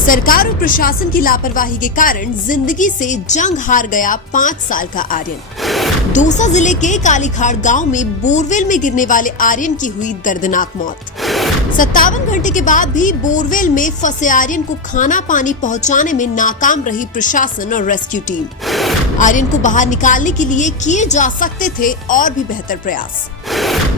सरकार और प्रशासन की लापरवाही के कारण जिंदगी से जंग हार गया 5 साल का आर्यन। दौसा जिले के कालीखाड़ गांव में बोरवेल में गिरने वाले आर्यन की हुई दर्दनाक मौत। 57 घंटे के बाद भी बोरवेल में फंसे आर्यन को खाना पानी पहुंचाने में नाकाम रही प्रशासन और रेस्क्यू टीम। आर्यन को बाहर निकालने के लिए किए जा सकते थे और भी बेहतर प्रयास।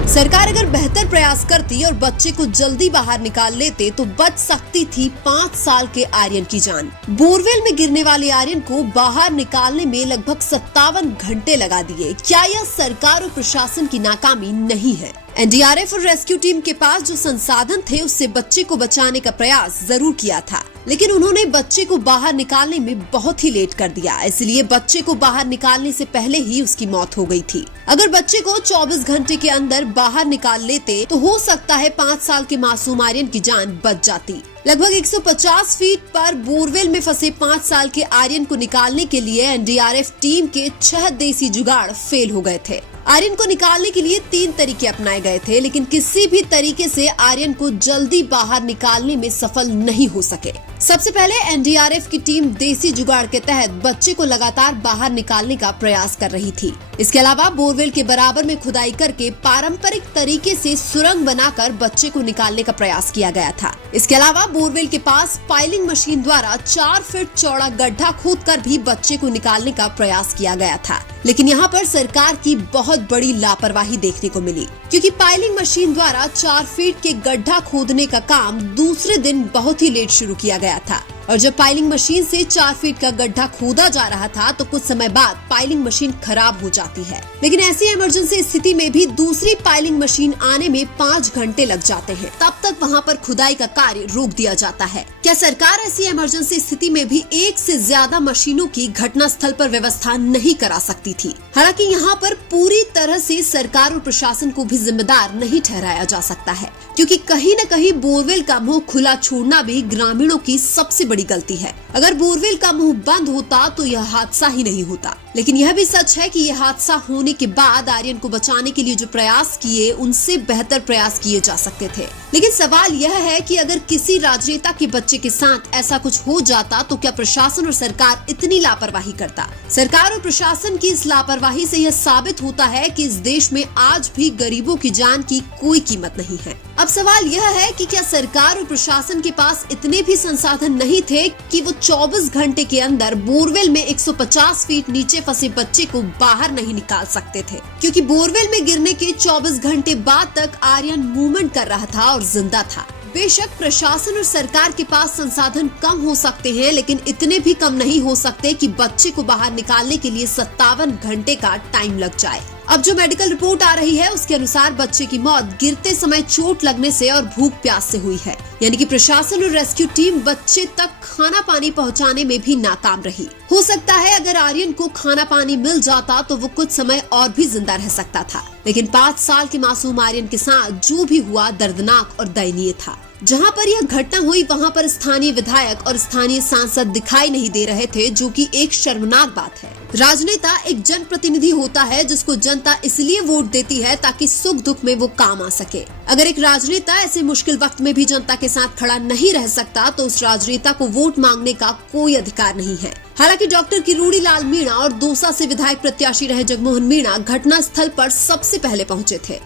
सरकार अगर बेहतर प्रयास करती और बच्चे को जल्दी बाहर निकाल लेते तो बच सकती थी 5 साल के आर्यन की जान। बोरवेल में गिरने वाले आर्यन को बाहर निकालने में लगभग 57 घंटे लगा दिए। क्या यह सरकार और प्रशासन की नाकामी नहीं है? एनडीआरएफ और रेस्क्यू टीम के पास जो संसाधन थे उससे बच्चे को बचाने का प्रयास जरूर किया था, लेकिन उन्होंने बच्चे को बाहर निकालने में बहुत ही लेट कर दिया। इसलिए बच्चे को बाहर निकालने से पहले ही उसकी मौत हो गई थी। अगर बच्चे को 24 घंटे के अंदर बाहर निकाल लेते तो हो सकता है 5 साल के मासूम आर्यन की जान बच जाती। लगभग 150 फीट पर बोरवेल में फंसे 5 साल के आर्यन को निकालने के लिए एनडीआरएफ टीम के 6 देसी जुगाड़ फेल हो गए थे। आर्यन को निकालने के लिए 3 तरीके अपनाए गए थे, लेकिन किसी भी तरीके से आर्यन को जल्दी बाहर निकालने में सफल नहीं हो सके। सबसे पहले एनडीआरएफ की टीम देसी जुगाड़ के तहत बच्चे को लगातार बाहर निकालने का प्रयास कर रही थी। इसके अलावा बोरवेल के बराबर में खुदाई करके पारंपरिक तरीके से सुरंग बनाकर बच्चे को निकालने का प्रयास किया गया था। इसके अलावा बोरवेल के पास पाइलिंग मशीन द्वारा 4 फीट चौड़ा गड्ढा खोदकर भी बच्चे को निकालने का प्रयास किया गया था, लेकिन यहाँ पर सरकार की बहुत बड़ी लापरवाही देखने को मिली, क्योंकि पाइलिंग मशीन द्वारा 4 फीट के गड्ढा खोदने का काम दूसरे दिन बहुत ही लेट शुरू किया गया था। और जब पाइलिंग मशीन से 4 फीट का गड्ढा खोदा जा रहा था तो कुछ समय बाद पाइलिंग मशीन खराब हो जाती है, लेकिन ऐसी इमरजेंसी स्थिति में भी दूसरी पाइलिंग मशीन आने में 5 घंटे लग जाते हैं। तब तक वहाँ पर खुदाई का कार्य रोक दिया जाता है। क्या सरकार ऐसी इमरजेंसी स्थिति में भी 1 से ज्यादा मशीनों की घटना स्थल पर व्यवस्था नहीं करा सकती थी? हालांकि यहाँ पर पूरी तरह से सरकार और प्रशासन को भी जिम्मेदार नहीं ठहराया जा सकता है, क्योंकि कहीं न कहीं बोरवेल का मुंह खुला छोड़ना भी ग्रामीणों की सबसे बड़ी गलती है। अगर बोरवेल का मुंह बंद होता तो यह हादसा ही नहीं होता। लेकिन यह भी सच है कि यह हादसा होने के बाद आर्यन को बचाने के लिए जो प्रयास किए उनसे बेहतर प्रयास किए जा सकते थे। लेकिन सवाल यह है कि अगर किसी राजनेता के बच्चे के साथ ऐसा कुछ हो जाता तो क्या प्रशासन और सरकार इतनी लापरवाही करता? सरकार और प्रशासन की इस लापरवाही से यह साबित होता है कि इस देश में आज भी गरीबों की जान की कोई कीमत नहीं है। अब सवाल यह है कि क्या सरकार और प्रशासन के पास इतने भी संसाधन नहीं थे कि वो 24 घंटे के अंदर बोरवेल में 150 फीट नीचे फंसे बच्चे को बाहर नहीं निकाल सकते थे? क्योंकि बोरवेल में गिरने के 24 घंटे बाद तक आर्यन मूवमेंट कर रहा था और जिंदा था। बेशक प्रशासन और सरकार के पास संसाधन कम हो सकते हैं, लेकिन इतने भी कम नहीं हो सकते कि बच्चे को बाहर निकालने के लिए 57 घंटे का टाइम लग जाए। अब जो मेडिकल रिपोर्ट आ रही है उसके अनुसार बच्चे की मौत गिरते समय चोट लगने से और भूख प्यास से हुई है, यानी कि प्रशासन और रेस्क्यू टीम बच्चे तक खाना पानी पहुंचाने में भी नाकाम रही। हो सकता है अगर आर्यन को खाना पानी मिल जाता तो वो कुछ समय और भी जिंदा रह सकता था, लेकिन 5 साल के मासूम आर्यन के साथ जो भी हुआ दर्दनाक और दयनीय था। जहां पर यह घटना हुई वहां पर स्थानीय विधायक और स्थानीय सांसद दिखाई नहीं दे रहे थे, जो कि एक शर्मनाक बात है। राजनेता एक जनप्रतिनिधि होता है जिसको जनता इसलिए वोट देती है ताकि सुख दुख में वो काम आ सके। अगर एक राजनेता ऐसे मुश्किल वक्त में भी जनता के साथ खड़ा नहीं रह सकता तो उस राजनेता को वोट मांगने का कोई अधिकार नहीं है। हालांकि डॉक्टर किरोड़ी लाल मीणा और दौसा से विधायक प्रत्याशी रहे जगमोहन मीणा घटना स्थल पर सबसे पहले पहुंचे थे।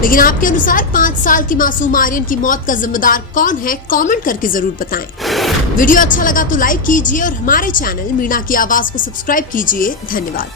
लेकिन आपके अनुसार 5 साल की मासूम आर्यन की मौत का जिम्मेदार कौन है? कमेंट करके जरूर बताएं। वीडियो अच्छा लगा तो लाइक कीजिए और हमारे चैनल मीणा की आवाज को सब्सक्राइब कीजिए। धन्यवाद।